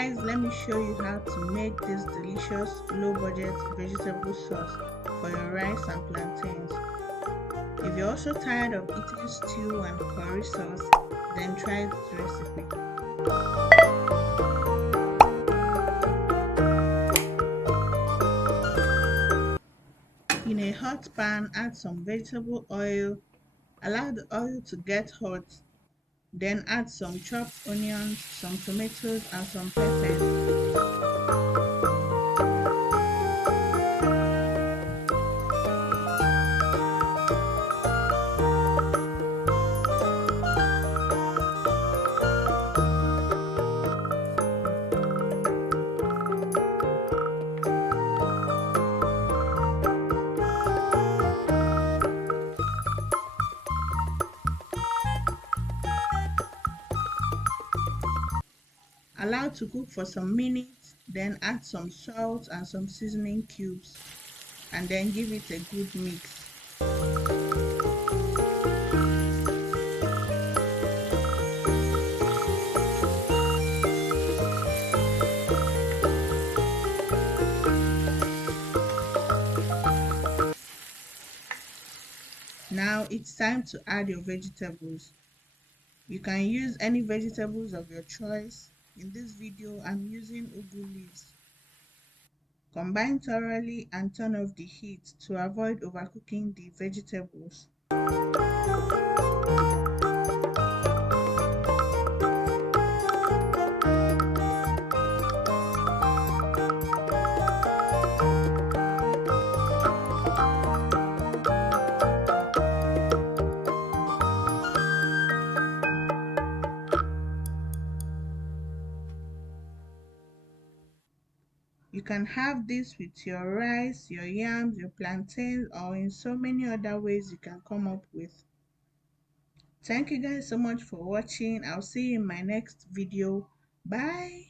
guys, let me show you how to make this delicious low budget vegetable sauce for your rice and plantains. If you're also tired of eating stew and curry sauce, then try this recipe. In a hot pan, add some vegetable oil. Allow the oil to get hot. Then add some chopped onions, some tomatoes, and some peppers. Allow to cook for some minutes, then add some salt and some seasoning cubes, and then give it a good mix. Now it's time to add your vegetables. You can use any vegetables of your choice. In this video, I'm using ugu leaves. Combine thoroughly and turn off the heat to avoid overcooking the vegetables. You can have this with your rice, your yams, your plantains, or in so many other ways you can come up with. Thank you guys so much for watching. I'll see you in my next video. Bye.